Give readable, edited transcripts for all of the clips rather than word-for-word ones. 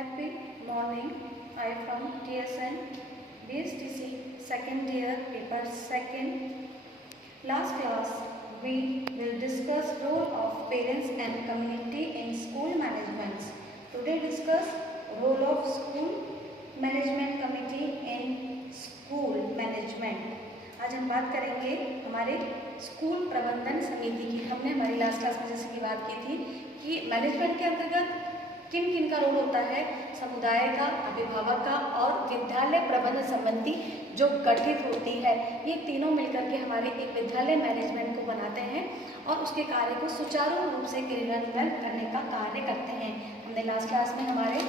Happy morning. I from TSN BSTC second year paper second. Last class we will discuss role of parents and community in school management. Today discuss role of school management committee in school management. आज हम बात करेंगे हमारे school प्रबंधन समिति की। हमने हमारी लास्ट क्लास में जैसे की बात की थी कि मैनेजमेंट के अंतर्गत किन किन का रोल होता है, समुदाय का, अभिभावक का और विद्यालय प्रबंधन संबंधी जो गठित होती है, ये तीनों मिलकर के हमारे एक विद्यालय मैनेजमेंट को बनाते हैं और उसके कार्य को सुचारू रूप से क्रियान्वयन करने का कार्य करते हैं। हमने लास्ट क्लास में हमारे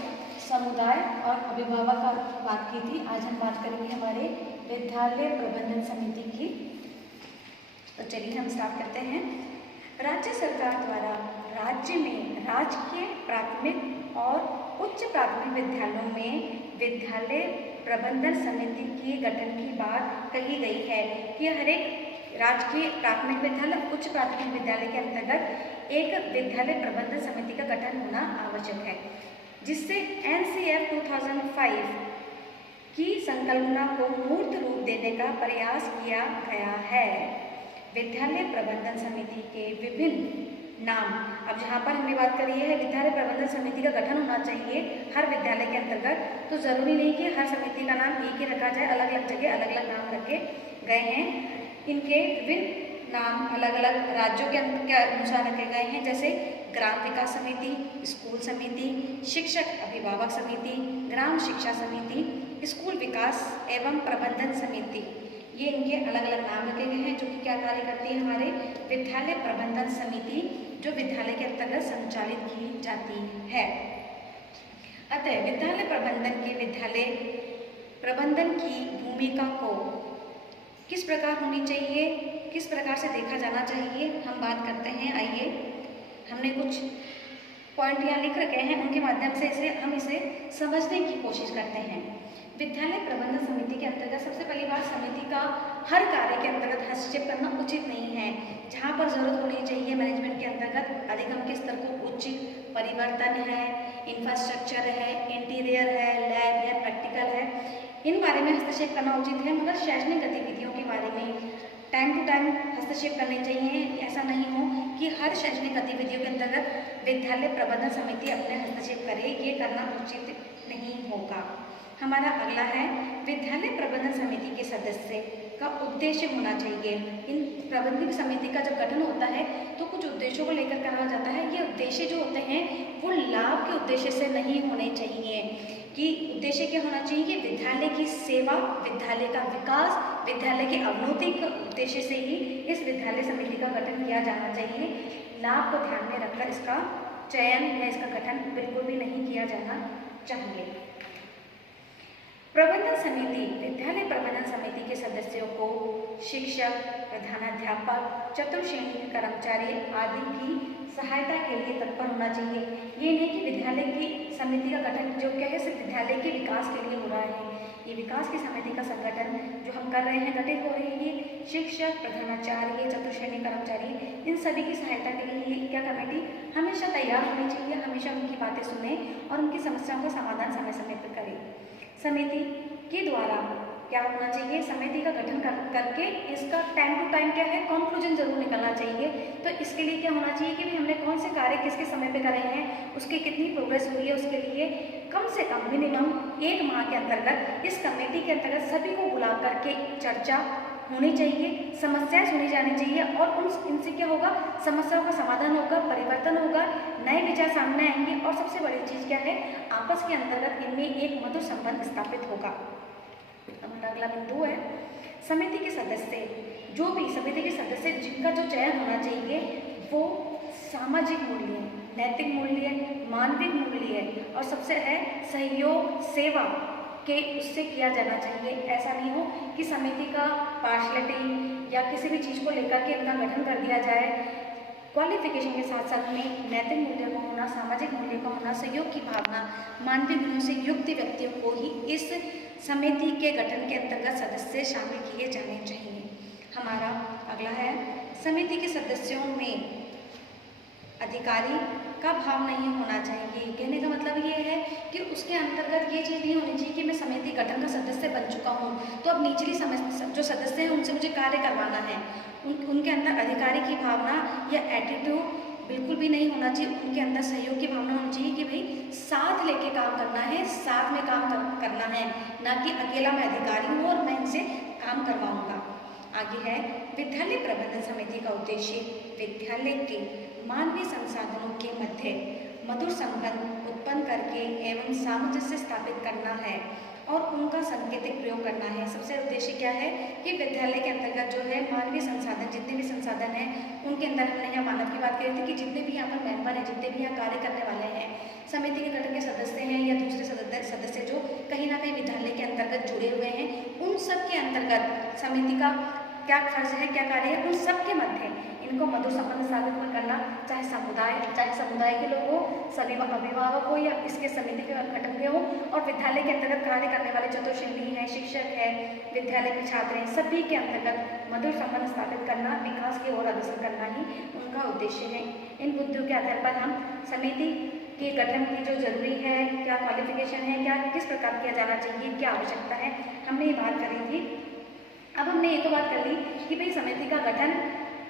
समुदाय और अभिभावक का बात की थी। आज हम बात करेंगे हमारे विद्यालय प्रबंधन समिति की। तो चलिए हम स्टार्ट करते हैं। राज्य सरकार द्वारा राज्य में राजकीय प्राथमिक और उच्च प्राथमिक विद्यालयों में विद्यालय प्रबंधन समिति के गठन की बात कही गई है कि हर एक राजकीय प्राथमिक विद्यालय, उच्च प्राथमिक विद्यालय के अंतर्गत एक विद्यालय प्रबंधन समिति का गठन होना आवश्यक है, जिससे NCF 2005 की संकल्पना को मूर्त रूप देने का प्रयास किया गया है। विद्यालय प्रबंधन समिति के विभिन्न नाम, अब जहाँ पर हमने बात करी है विद्यालय प्रबंधन समिति का गठन होना चाहिए हर विद्यालय के अंतर्गत, तो ज़रूरी नहीं कि हर समिति का नाम एक ही रखा जाए, अलग अलग जगह अलग अलग नाम रखे गए हैं। इनके विभिन्न नाम अलग अलग राज्यों के अनुसार रखे गए हैं, जैसे ग्राम विकास समिति, स्कूल समिति, शिक्षक अभिभावक समिति, ग्राम शिक्षा समिति, स्कूल विकास एवं प्रबंधन समिति, ये इनके अलग अलग नाम रखे गए हैं, जो कि क्या कार्य करती है, हमारे विद्यालय प्रबंधन समिति जो विद्यालय के अंतर्गत संचालित की जाती है। अतः विद्यालय प्रबंधन के विद्यालय प्रबंधन की भूमिका को किस प्रकार होनी चाहिए, किस प्रकार से देखा जाना चाहिए, हम बात करते हैं। आइए, हमने कुछ पॉइंट यहाँ लिख रखे हैं, उनके माध्यम से हम इसे समझने की कोशिश करते हैं। विद्यालय प्रबंधन समिति के अंतर्गत सबसे पहली बात, समिति का हर कार्य के अंतर्गत हस्तक्षेप करना उचित नहीं है। जहाँ पर जरूरत होनी चाहिए मैनेजमेंट के अंतर्गत अधिगम के स्तर को उच्च, परिवर्तन है, इंफ्रास्ट्रक्चर है, इंटीरियर है, लैब है, प्रैक्टिकल है, इन बारे में हस्तक्षेप करना उचित है। मगर शैक्षणिक गतिविधियों के बारे में टाइम टू टाइम हस्तक्षेप करने चाहिए। ऐसा नहीं हो कि हर शैक्षणिक गतिविधियों के अंतर्गत विद्यालय प्रबंधन समिति अपने हस्तक्षेप करे, ये करना उचित नहीं होगा। हमारा अगला है, विद्यालय प्रबंधन समिति के सदस्य का उद्देश्य होना चाहिए। इन प्रबंधन समिति का जब गठन होता है तो कुछ उद्देश्यों को लेकर करा जाता है। ये उद्देश्य जो होते हैं वो लाभ के उद्देश्य से नहीं होने चाहिए। कि उद्देश्य क्या होना चाहिए, विद्यालय की सेवा, विद्यालय का विकास, विद्यालय के अवनति के उद्देश्य से ही इस विद्यालय समिति का गठन किया जाना चाहिए। लाभ को ध्यान में रखकर इसका चयन या इसका गठन बिल्कुल भी नहीं किया जाना चाहिए। प्रबंधन समिति, विद्यालय प्रबंधन समिति के सदस्यों को शिक्षक, प्रधानाध्यापक, चतुर्श्रेणी कर्मचारी आदि की सहायता के लिए तत्पर होना चाहिए। ये नहीं कि विद्यालय की समिति का गठन जो क्या है सिर्फ विद्यालय के विकास के लिए हो रहा है। ये विकास की समिति का संगठन जो हम कर रहे हैं, गठित हो रही है, शिक्षक, प्रधानाचार्य, चतुर्श्रेणी कर्मचारी, इन सभी की सहायता के लिए ये क्या कमेटी हमेशा तैयार होनी चाहिए। हमेशा उनकी बातें सुने और उनकी समस्याओं का समाधान समय समय पर करें। समिति के द्वारा क्या होना चाहिए, समिति का गठन करके इसका टाइम टू टाइम क्या है, कंक्लूजन जरूर निकलना चाहिए। तो इसके लिए क्या होना चाहिए कि भाई हमने कौन से कार्य किसके समय पे करे हैं, उसकी कितनी प्रोग्रेस हुई है, उसके लिए कम से कम मिनिमम 1 माह के अंतर्गत इस कमेटी के अंतर्गत सभी को बुला करके चर्चा होनी चाहिए, समस्याएं सुनी जानी चाहिए और इनसे क्या होगा, समस्याओं का समाधान होगा, परिवर्तन होगा, नए विचार सामने आएंगे और सबसे बड़ी चीज़ क्या है, आपस के अंतर्गत इनमें एक मधुर संबंध स्थापित होगा। हमारा अगला बिंदु है, समिति के सदस्य, जो भी समिति के सदस्य जिनका जो चयन होना चाहिए वो सामाजिक मूल्य, नैतिक मूल्य, मानवीय मूल्य और सबसे है सहयोग, सेवा के उससे किया जाना चाहिए। ऐसा नहीं हो कि समिति का पार्शलिटी या किसी भी चीज़ को लेकर के इनका गठन कर दिया जाए। क्वालिफिकेशन के साथ साथ में नैतिक मूल्य का होना, सामाजिक मूल्य का होना, सहयोग की भावना, मानवीय गुणों से युक्त व्यक्तियों को ही इस समिति के गठन के अंतर्गत सदस्य शामिल किए जाने चाहिए। हमारा अगला है, समिति के सदस्यों में अधिकारी का भाव नहीं होना चाहिए। कहने का मतलब ये है कि उसके उसके अंतर्गत ये चीज़ नहीं होनी चाहिए कि मैं समिति गठन का सदस्य बन चुका हूँ तो अब निचली जो सदस्य हैं उनसे मुझे कार्य करवाना है। उनके अंदर अधिकारी की भावना या एटीट्यूड बिल्कुल भी नहीं होना चाहिए। उनके अंदर सहयोग की भावना होनी चाहिए कि भाई साथ लेके काम करना है, साथ में काम करना है, ना कि अकेला मैं अधिकारी हूँ और मैं इनसे काम करवाऊँगा। आगे है विद्यालय प्रबंधन समिति का उद्देश्य विद्यालय के मानवीय संसाधनों के मध्य मधुर संबंध उत्पन्न करके एवं सामंजस्य स्थापित करना है और उनका सांकेतिक प्रयोग करना है। सबसे उद्देश्य क्या है कि विद्यालय के अंतर्गत जो है मानवीय संसाधन, जितने भी संसाधन हैं उनके अंदर हमने यहाँ मानव की बात करी थी कि जितने भी यहाँ पर मेंबर हैं, जितने भी यहाँ कार्य करने वाले हैं, समिति के गठन के सदस्य हैं या दूसरे सदस्य जो कहीं ना कहीं विद्यालय के अंतर्गत जुड़े हुए हैं, उन सब के अंतर्गत समिति का क्या फर्ज है, क्या कार्य है, उन सब के मध्य इनको मधुर संबंध स्थापित करना, चाहे समुदाय के लोग हो, सभी अभिभावक हो या इसके समिति के गठन के हो, और विद्यालय के अंतर्गत कार्य करने वाले चतुर्श्रेणी हैं, शिक्षक है, विद्यालय के छात्र हैं, सभी के अंतर्गत मधुर संबंध स्थापित करना, विकास की ओर अग्रसर करना ही उनका उद्देश्य है। इन बुद्धियों के आधार पर हम समिति के गठन की जो जरूरी है, क्या क्वालिफिकेशन है, क्या किस प्रकार किया जाना चाहिए, क्या आवश्यकता है, हमने ये बात करी थी। अब हमने ये तो बात कर ली कि भाई समिति का गठन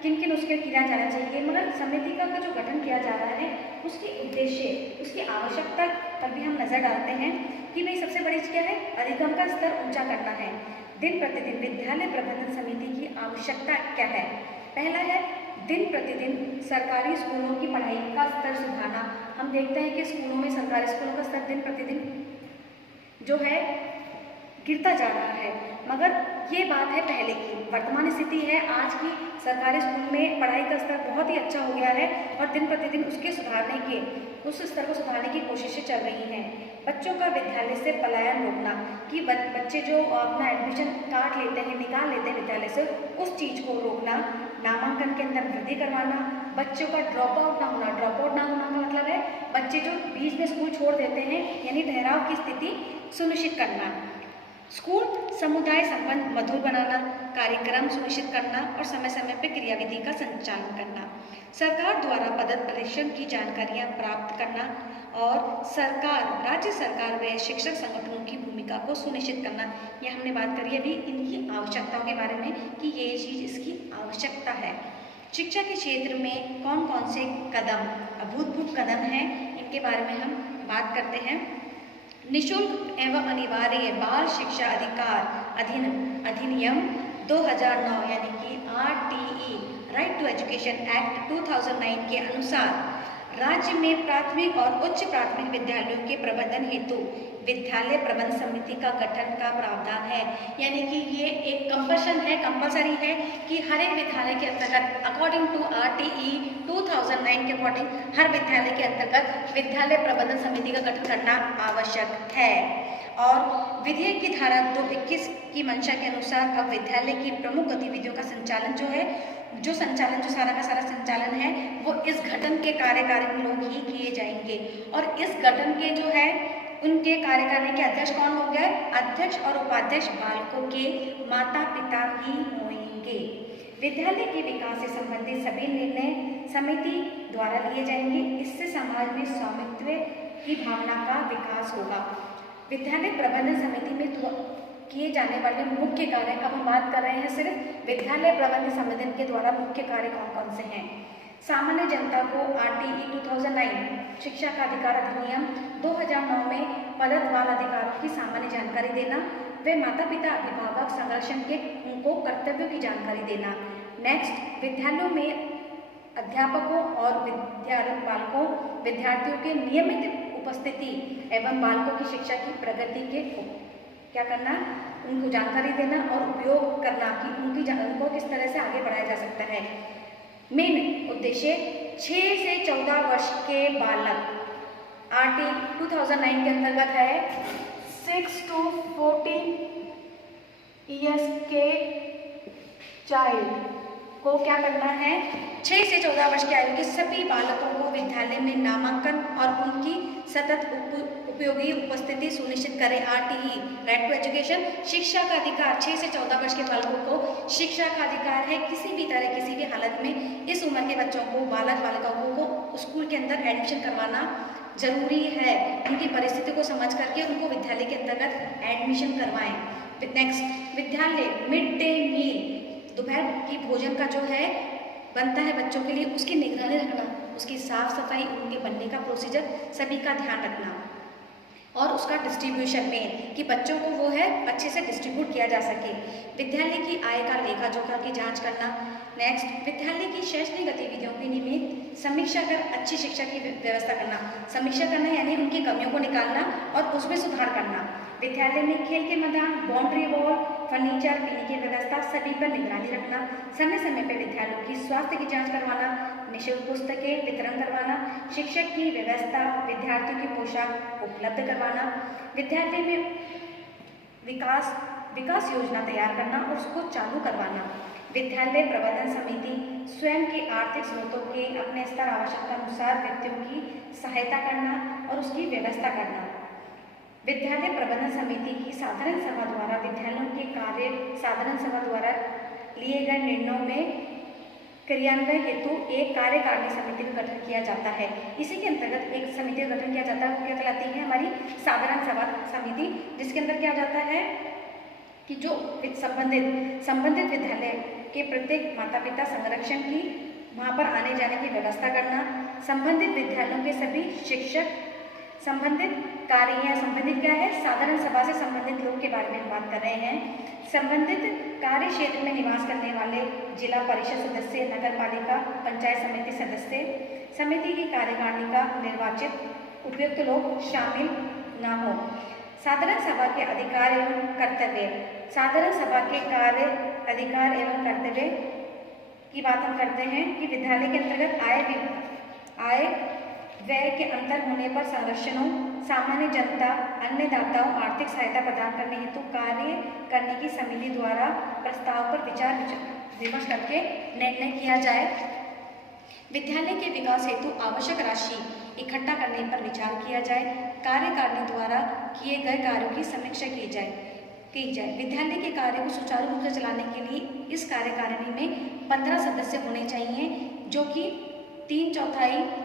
किन किन उसके किया जाना चाहिए, मगर समिति का जो गठन किया जा रहा है उसके उद्देश्य, उसकी आवश्यकता पर भी हम नज़र डालते हैं कि भाई सबसे बड़ी चीज़ क्या है, अधिगम का स्तर ऊंचा करना है। दिन प्रतिदिन विद्यालय प्रबंधन समिति की आवश्यकता क्या है? पहला है दिन प्रतिदिन सरकारी स्कूलों की पढ़ाई का स्तर सुधारना। हम देखते हैं कि स्कूलों में, सरकारी स्कूलों का स्तर दिन प्रतिदिन जो है गिरता जा रहा है, मगर ये बात है पहले की। वर्तमान स्थिति है आज की, सरकारी स्कूल में पढ़ाई का स्तर बहुत ही अच्छा हो गया है और दिन प्रतिदिन उस स्तर को सुधारने की कोशिशें चल रही हैं। बच्चों का विद्यालय से पलायन रोकना, कि बच्चे जो अपना एडमिशन काट लेते हैं, निकाल लेते हैं विद्यालय से, उस चीज़ को रोकना, नामांकन के अंदर वृद्धि करवाना, बच्चों का ड्रॉप आउट ना होना का मतलब है बच्चे जो बीच में स्कूल छोड़ देते हैं यानी ठहराव की स्थिति सुनिश्चित करना। स्कूल समुदाय संबंध मधुर बनाना, कार्यक्रम सुनिश्चित करना और समय समय पर क्रियाविधि का संचालन करना। सरकार द्वारा प्रदत्त परीक्षण की जानकारियां प्राप्त करना और राज्य सरकार व शिक्षक संगठनों की भूमिका को सुनिश्चित करना। ये हमने बात करी अभी इनकी आवश्यकताओं के बारे में कि ये चीज़ इसकी आवश्यकता है। शिक्षा के क्षेत्र में कौन कौन से कदम, अभूतपूर्व कदम हैं, इनके बारे में हम बात करते हैं। निःशुल्क एवं अनिवार्य बाल शिक्षा अधिकार अधिनियम 2009 यानी कि RTE right to education act 2009 के अनुसार राज्य में प्राथमिक और उच्च प्राथमिक विद्यालयों के प्रबंधन हेतु विद्यालय प्रबंध समिति का गठन का प्रावधान है। यानी कि ये एक कंपल्सरी है कि हर एक विद्यालय के अंतर्गत अकॉर्डिंग टू RTE 2009 के अकॉर्डिंग हर विद्यालय के अंतर्गत विद्यालय प्रबंधन समिति का गठन करना आवश्यक है। और विधेयक की धारा 221 की मंशा के अनुसार अब विद्यालय की प्रमुख गतिविधियों का संचालन जो सारा का सारा संचालन है वो इस गठन के कार्यकारी लोग ही किए जाएंगे। और इस गठन के जो है उनके कार्यकारिणी के अध्यक्ष कौन होंगे? अध्यक्ष और उपाध्यक्ष बालकों के माता पिता ही होंगे। विद्यालय के विकास से संबंधित सभी निर्णय समिति द्वारा लिए जाएंगे। इससे समाज में स्वामित्व की भावना का विकास होगा। विद्यालय प्रबंधन समिति में किए जाने वाले मुख्य कार्य, अब हम बात कर रहे हैं सिर्फ विद्यालय प्रबंधन समिति के द्वारा मुख्य कार्य कौन कौन से हैं। सामान्य जनता को RTE 2009 शिक्षा का अधिकार अधिनियम 2009 में प्रदत्त बाल अधिकारों की सामान्य जानकारी देना, वे माता पिता अभिभावक संरक्षण के उनको कर्तव्यों की जानकारी देना। नेक्स्ट, विद्यालयों में अध्यापकों और विद्यार्थियों के नियमित उपस्थिति एवं बालकों की शिक्षा की प्रगति के क्या करना, उनको जानकारी देना और उपयोग करना कि उनको किस तरह से आगे बढ़ाया जा सकता है। मेन उद्देश्य 6 से 14 वर्ष के बालक RTE 2009 के अंतर्गत है 6 to 14 years के चाइल्ड को क्या करना है, 6 से 14 वर्ष की आयु के सभी बालकों को विद्यालय में नामांकन और उनकी सतत उपयोगी उपस्थिति सुनिश्चित करें। RTE राइट टू एजुकेशन शिक्षा का अधिकार, 6 से 14 वर्ष के बालकों को शिक्षा का अधिकार है। किसी भी तरह किसी भी हालत में इस उम्र के बच्चों को, बालक बालिकाओं को स्कूल के अंदर एडमिशन करवाना जरूरी है उनकी परिस्थिति को समझ करके उनको विद्यालय के अंतर्गत एडमिशन करवाएं। नेक्स्ट, विद्यालय मिड डे मील, दोपहर की भोजन का जो है बनता है बच्चों के लिए, उसकी निगरानी रखना, उसकी साफ सफाई, उनके बनने का प्रोसीजर सभी का ध्यान रखना और उसका डिस्ट्रीब्यूशन में कि बच्चों को वो है अच्छे से डिस्ट्रीब्यूट किया जा सके। विद्यालय की आय का लेखा जोखा की जांच करना। नेक्स्ट, विद्यालय की शैक्षणिक गतिविधियों की नियमित समीक्षा कर अच्छी शिक्षा की व्यवस्था करना। समीक्षा करना यानी उनकी कमियों को निकालना और उसमें सुधार करना। विद्यालय में खेल के मैदान, बाउंड्री वॉल, फर्नीचर, पीने की व्यवस्था सभी पर निगरानी रखना। समय समय पर विद्यालयों की स्वास्थ्य की जाँच करवाना, निःशुल्क पुस्तकें वितरण करवाना, शिक्षक की व्यवस्था, विद्यार्थियों की पोशाक उपलब्ध करवाना। विद्यालय में विकास योजना तैयार करना और उसको चालू करवाना। विद्यालय प्रबंधन समिति स्वयं के आर्थिक स्रोतों के अपने स्तर आवश्यकता अनुसार व्यक्तियों की सहायता करना और उसकी व्यवस्था करना। विद्यालय प्रबंधन समिति की साधारण सभा द्वारा विद्यालयों के कार्य साधारण सभा द्वारा लिए गए निर्णयों में क्रियान्वयन हेतु एक कार्यकारिणी समिति का गठन किया जाता है। इसी के अंतर्गत एक समिति का गठन किया जाता है, वो क्या कहलाती है? हमारी साधारण सभा समिति, जिसके अंदर क्या जाता है कि जो संबंधित विद्यालय के प्रत्येक माता पिता संरक्षण की वहाँ पर आने जाने की व्यवस्था करना, संबंधित विद्यालयों के सभी शिक्षक, संबंधित कार्य या संबंधित क्या है? साधारण सभा से संबंधित लोग के बारे में हम बात कर रहे हैं। संबंधित कार्य क्षेत्र में निवास करने वाले जिला परिषद सदस्य, नगर पालिका, पंचायत समिति सदस्य, समिति की कार्यकारिणी का निर्वाचित उपयुक्त लोग शामिल न हो। साधारण सभा के अधिकार एवं कर्तव्य। साधारण सभा के कार्य, अधिकार एवं कर्तव्य की बात हम करते हैं कि विद्यालय के अंतर्गत आय व्यय के अंतर होने पर संरक्षणों, सामान्य जनता, अन्य दाताओं आर्थिक सहायता प्रदान करने हेतु कार्य करने की समिति द्वारा प्रस्ताव पर विचार विमर्श करके निर्णय किया जाए। विद्यालय के विकास हेतु आवश्यक राशि इकट्ठा करने पर विचार किया जाए। कार्यकारिणी द्वारा किए गए कार्यों की समीक्षा की जाए। विद्यालय के कार्य को सुचारू रूप से चलाने के लिए इस कार्यकारिणी में 15 सदस्य होने चाहिए, जो कि 3/4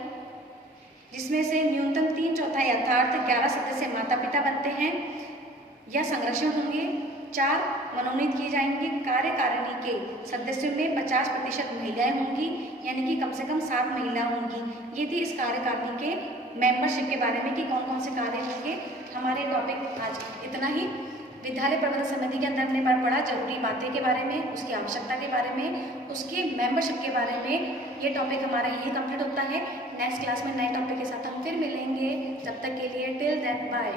जिसमें से न्यूनतम 3/4 अर्थात 11 सदस्य माता पिता बनते हैं या संरक्षण होंगे। 4 मनोनीत किए जाएंगे। कार्यकारिणी के सदस्यों में 50% महिलाएं होंगी, यानी कि कम से कम 7 महिला होंगी। ये थी इस कार्यकारिणी के मेंबरशिप के बारे में कि कौन कौन से कार्य होंगे। हमारे टॉपिक आज इतना ही। विद्यालय प्रबंधन समिति के अंदर हमने पढ़ा जरूरी बातें के बारे में, उसकी आवश्यकता के बारे में, उसके मेंबरशिप के बारे में। ये टॉपिक हमारा यही कंप्लीट होता है। नेक्स्ट क्लास में नए टॉपिक के साथ हम फिर मिलेंगे। जब तक के लिए टिल देन बाय।